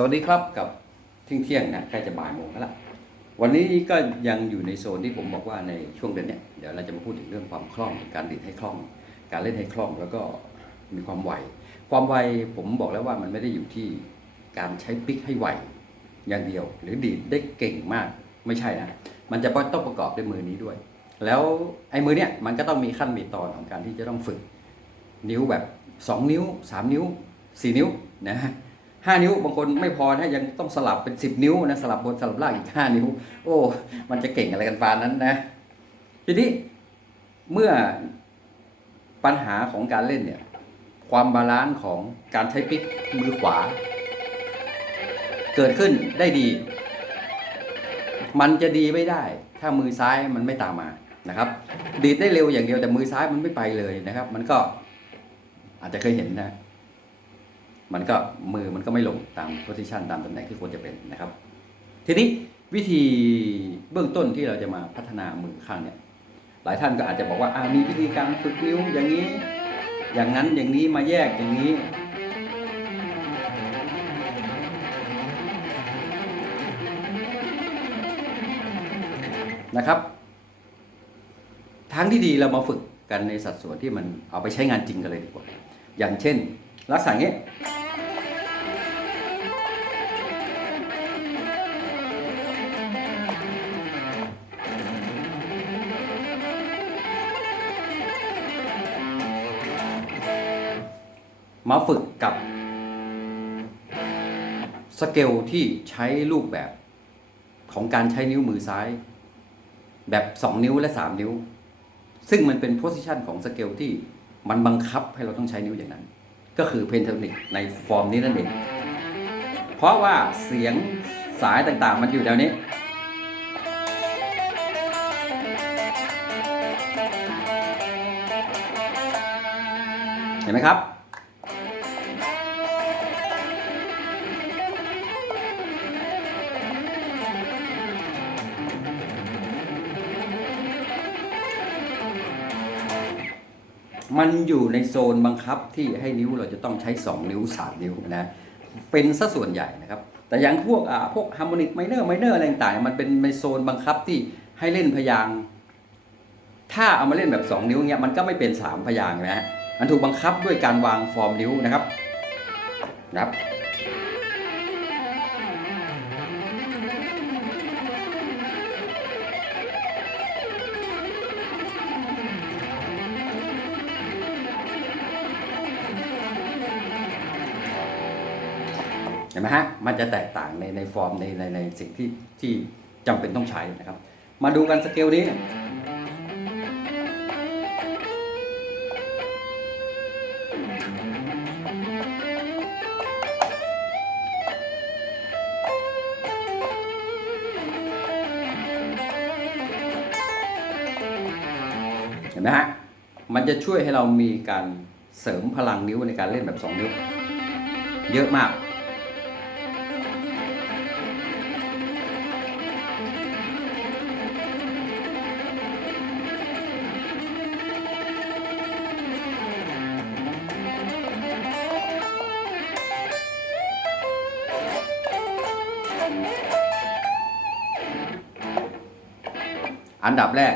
สวัสดีครับกับเที่ยงเที่ยงๆนะใกล้จะบ่ายโมงแล้วล่ะวันนี้ก็ยังอยู่ในโซนที่ผมบอกว่าในช่วงเดือนเนี้ยเดี๋ยวเราจะมาพูดถึงเรื่องความคล่องการดีดให้คล่อง การเล่นให้คล่องแล้วก็มีความไวความไวผมบอกแล้วว่ามันไม่ได้อยู่ที่การใช้ปิกให้ไวอย่างเดียว หรือดีดได้เก่งมากไม่ใช่นะมันจะต้องประกอบด้วยมือนี้ด้วย แล้วไอ้มือเนี้ยมันก็ต้องมีขั้นมีตอนของการที่จะต้องฝึก นิ้วแบบ 2 นิ้ว 3 นิ้ว 4 นิ้วนะ ห้านิ้วบางคนไม่พอนะยังต้องสลับเป็น 10 นิ้วนะสลับบนสลับล่างอีก 5 นิ้ว โอ้ มันจะเก่งอะไรกันปานนั้นนะ ทีนี้เมื่อปัญหาของการเล่นเนี่ย ความบาลานซ์ของการใช้ปิกมือขวา เกิดขึ้นได้ดี มันจะดีไม่ได้ ถ้ามือซ้ายมันไม่ตามมานะครับ ดีดได้เร็วอย่างเดียวแต่มือซ้ายมันไม่ไปเลยนะครับ มันก็อาจจะเคยเห็นนะ มันก็มือมันก็ไม่ลงตามโพ i ิชันตามตำแหน่งที่ควรจะเป็นนะครับ ทีนี้วิธีเบื้องต้นที่เราจะมาพัฒนามือข้างเนี่ยหลายท่านก็อาจจะบอกว่าอ่ามีวิธีการฝึกนิ้วอย่างนี้ อย่างนั้นอย่างนี้มาแยกอย่างนี้ นะครับทางที่ดีเรามาฝึกกันในสัดส่วนที่มันเอาไปใช้งานจริงกันเลยดีกว่า อย่างเช่น ลักษณะนี้ มาฝึกกับสเกลที่ใช้รูปแบบของการใช้นิ้วมือซ้าย แบบ 2 นิ้วและ 3 นิ้ว ซึ่งมันเป็นโพสิชันของสเกลที่มันบังคับให้เราต้องใช้นิ้วอย่างนั้น ก็คือเพนท o นิกในฟอร์มนี้นั่นเอง เพราะว่าเสียงสายต่างๆ มันอยู่แถวนี้เห็นไหมครับ มันอยู่ในโซนบังคับที่ให้นิ้วเราจะต้องใช้ 2 นิ้ว 3 นิ้วนะเป็นซะส่วนใหญ่นะครับ แต่อย่างพวกอ่าพวกฮาร์โมนิกไมเนอร์ไมเนอร์อะไรต่างๆมันเป็นในโซนบังคับที่ให้เล่นพยางถ้าเอามาเล่นแบบ 2 นิ้วเงี้ยมันก็ไม่เป็น 3 พยางนะฮะมันถูกบังคับด้วยการวางฟอร์มนิ้วนะครับนะครับ ห็นไหมฮะ มันจะแตกต่างในในฟอร์มในในในสิ่งที่ที่จำเป็นต้องใช้นะครับ มาดูกันสเกลนี้เห็นไหมฮะ มันจะช่วยให้เรามีการเสริมพลังนิ้วในการเล่นแบบ 2 นิ้ว เยอะมาก อันดับแรก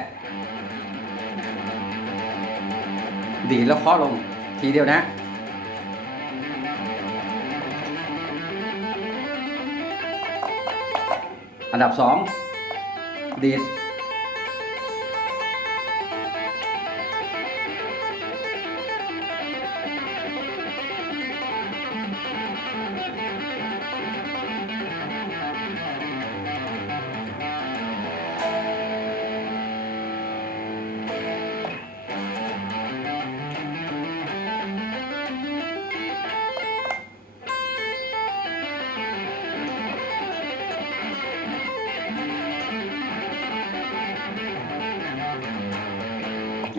ดีแล้วเคาะลงทีเดียวนะ อันดับสองดีด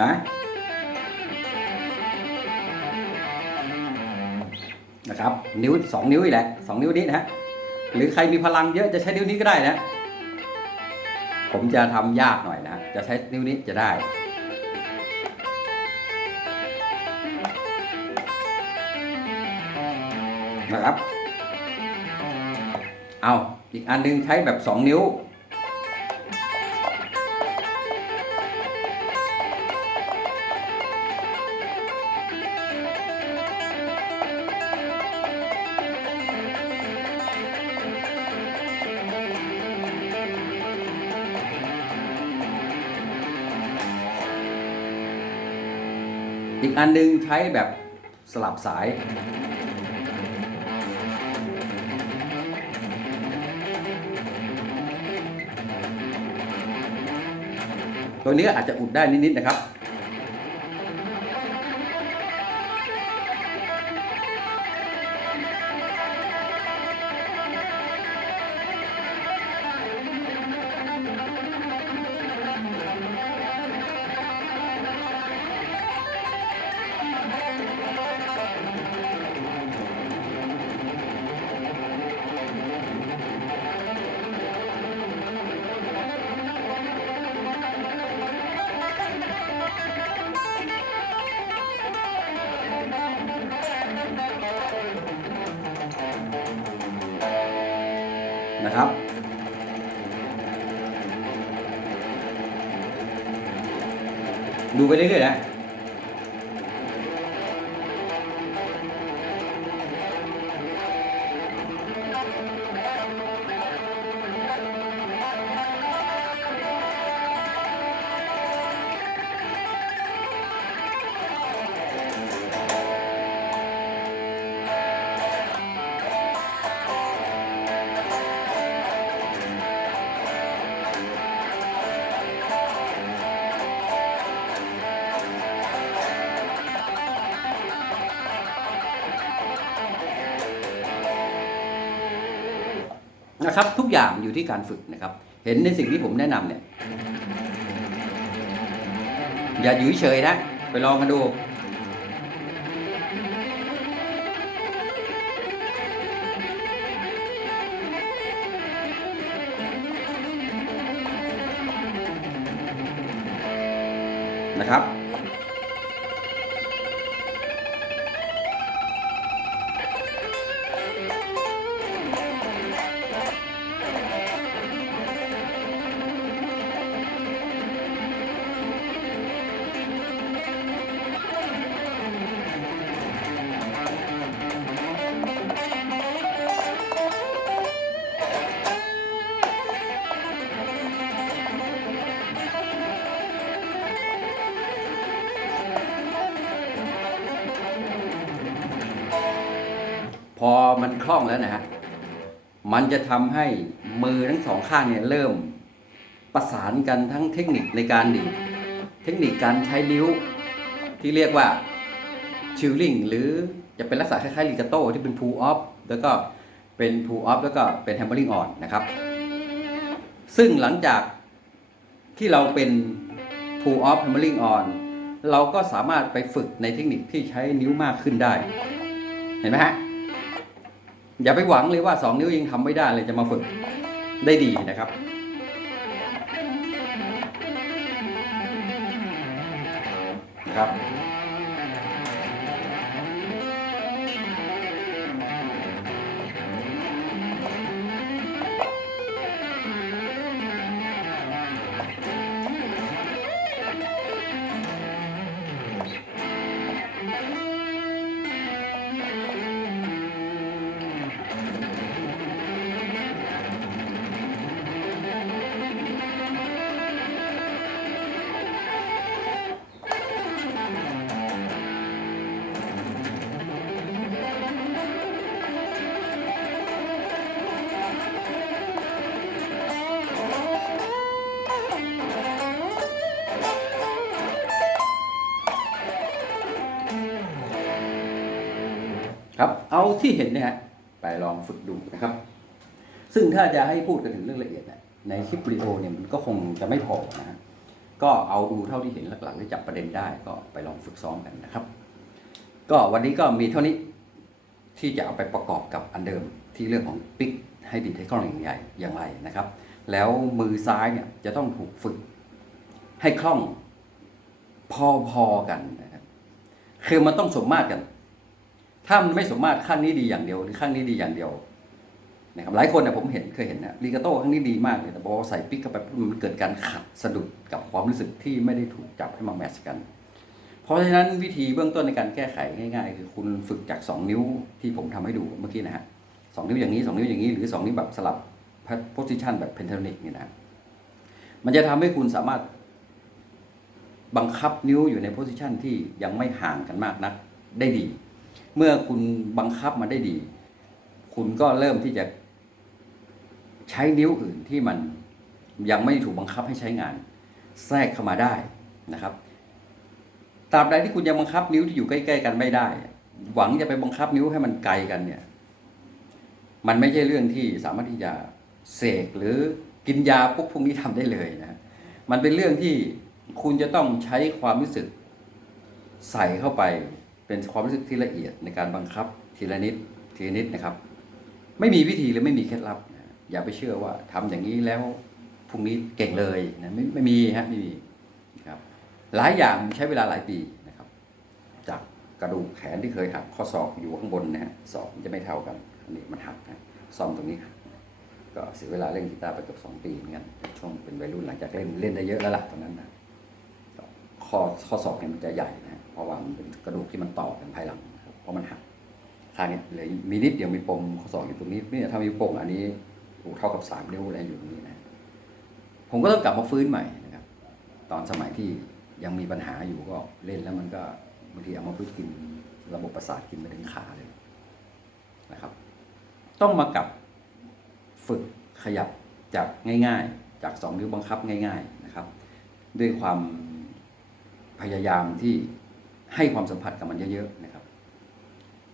นะนะครับ นิ้วสองนิ้วอีกแหละสองนิ้วนี้นะฮะหรือใครมีพลังเยอะจะใช้นิ้วนี้ก็ได้นะ ผมจะทำยากหน่อยนะจะใช้นิ้วนี้จะได้นะครับ เอาอีกอันหนึงใช้แบบสองนิ้ว อีกอันหนึงใช้แบบสลับสาย ตัวนี้อาจจะอุดได้นิดๆนะครับ ดูไปเรื่อยๆนะ นะครับ ทุกอย่างอยู่ที่การฝึกนะครับ เห็นในสิ่งที่ผมแนะนำเนี่ย อย่าอยู่เฉยนะ ไปลองกันดู อมันคล่องแล้วนะฮะมันจะทำให้มือทั้งสองข้างเนี่ยเริ่มประสานกันทั้งเทคนิคในการดีดเทคนิคการใช้นิ้ว ที่เรียกว่าชิลลิงหรือจะเป็นลักษณะคล้ายๆลิกาโต้ที่เป็น pull off แล้วก็เป็น pull off แล้วก็เป็น hammering on นนะครับ ซึ่งหลังจากที่เราเป็น pull off hammering on เราก็สามารถไปฝึกในเทคนิคที่ใช้นิ้วมากขึ้นได้ เห็นไหมฮะ อย่าไปหวังเลยว่า 2 นิ้วยังทำไม่ได้เลยจะมาฝึกได้ดีนะครับ ครับ ครับ เอาที่เห็นเนี่ยไปลองฝึกดูนะครับ ซึ่งถ้าจะให้พูดกันถึงเรื่องละเอียดเนี่ยในคลิปวิดีโอเนี่ยมันก็คงจะไม่พอนะฮะก็เอาดูเท่าที่เห็นหลักๆที่จับประเด็นได้ก็ไปลองฝึกซ้อมกันนะครับ ก็วันนี้ก็มีเท่านี้ที่จะเอาไปประกอบกับอันเดิมที่เรื่องของปิกให้ดีดให้คล่องใหญ่อย่างไรนะครับ แล้วมือซ้ายเนี่ยจะต้องถูกฝึกให้คล่องพอๆกันนะครับคือมันต้องสมมาตรกัน ถ้ามันไม่สมมาตรข้างนี้ดีอย่างเดียวหรือข้างนี้ดีอย่างเดียวนะครับหลายคนเนะผมเห็นเคยเห็นนะลีกาโต้ครั้งนี้ดีมากเลยแต่พอใส่ปิ๊กเข้าไปมันเกิดการขัดสะดุดกับความรู้สึกที่ไม่ได้ถูกจับให้มาแมทช์กัน เพราะฉะนั้นวิธีเบื้องต้นในการแก้ไขง่ายๆ คือคุณฝึกจาก 2 นิ้วที่ผมทำให้ดูเมื่อกี้นะฮะสองนิ้วอย่างนี้ 2 นิ้วอย่างนี้ หรือ 2 นิ้วแบบสลับโพสิชันแบบเพนเทนิกนี่นะมันจะทำให้คุณสามารถบังคับนิ้วอยู่ในโพสิชันที่ยังไม่ห่างกันมากนักได้ดี เมื่อคุณบังคับมาได้ดี คุณก็เริ่มที่จะใช้นิ้วอื่นที่มันยังไม่ถูกบังคับให้ใช้งาน แทรกเข้ามาได้นะครับตราบใดที่คุณยังบังคับนิ้วที่อยู่ใกล้ ๆ กันไม่ได้ หวังจะไปบังคับนิ้วให้มันไกลกันเนี่ย มันไม่ใช่เรื่องที่สามารถที่จะเสกหรือกินยาปุ๊บพรุ่งนี้ทำได้เลยนะมันเป็นเรื่องที่คุณจะต้องใช้ความรู้สึกใส่เข้าไป เป็นความรู้สึกที่ละเอียดในการบังคับทีละนิดทีละนิดนะครับ ไม่มีวิธีหรือไม่มีเคล็ดลับนะอย่าไปเชื่อว่าทำอย่างนี้แล้วพรุ่งนี้เก่งเลยนะไม่ไม่มีฮะไม่มีนะครับหลายอย่างใช้เวลาหลายปีนะครับ จากกระดูกแขนที่เคยหักข้อศอกอยู่ข้างบนนะฮะศอกมันจะไม่เท่ากันอันนี้มันหักนะซ่อมตรงนี้หักก็เสียเวลาเล่นกีตาร์ไปเกือบสองปีเหมือนกันช่วงเป็นวัยรุ่นหลังจากเล่นเล่นได้เยอะแล้วล่ะตอนนั้นนะข้อข้อศอกเนี่ยมันจะใหญ่นะ เพราะว่ามันเป็นกระดูกที่มันต่อกันภายหลังครับเพราะมันหักข้างนี้เลยมีนิดเดียวมีปมข้อศอกอยู่ตรงนี้เนี่ยถ้ามีปมอันนี้โอ้เท่ากับสามนิ้วอะไรอยู่ตรงนี้นะผมก็ต้องกลับมาฟื้นใหม่นะครับ ตอนสมัยที่ยังมีปัญหาอยู่ก็เล่นแล้วมันก็บางทีเอามาพึ่งกินระบบประสาทกินไปถึงขาเลยนะครับ ต้องมากับฝึกขยับจากง่าย ๆ จากสองนิ้วบังคับง่าย ๆนะครับ ด้วยความพยายามที่ ให้ความสัมผัสกับมันเยอะๆนะครับ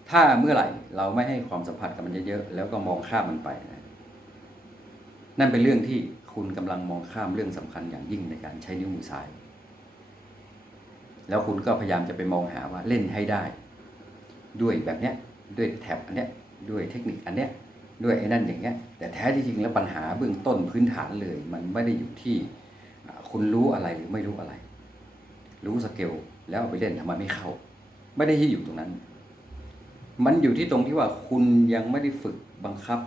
ถ้าเมื่อไหร่เราไม่ให้ความสัมผัสกับมันเยอะๆแล้วก็มองข้ามมันไปนะนั่นเป็นเรื่องที่คุณกำลังมองข้ามเรื่องสำคัญอย่างยิ่งในการใช้นิ้วมือซ้าย แล้วคุณก็พยายามจะไปมองหาว่าเล่นให้ได้ ด้วยแบบเนี้ยด้วยแท็บอันเนี้ยด้วยเทคนิคอันเนี้ยด้วยไอ้นั่นอย่างเงี้ยแต่แท้ที่จริงแล้วปัญหาเบื้องต้นพื้นฐานเลย มันไม่ได้อยู่ที่คุณรู้อะไรหรือไม่รู้อะไร รู้สเกล แล้วไปเล่นทำไมไม่เข้า ไม่ได้ที่อยู่ตรงนั้น มันอยู่ที่ตรงที่ว่าคุณยังไม่ได้ฝึกบังคับ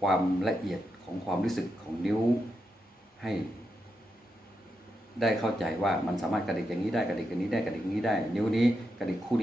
ความละเอียดของความรู้สึกของนิ้วให้ ได้เข้าใจว่ามันสามารถกระดิกอย่างนี้ได้กระดิกอย่างนี้ได้กระดิกนี้ได้ นิ้วนี้กระดิกคู่นี้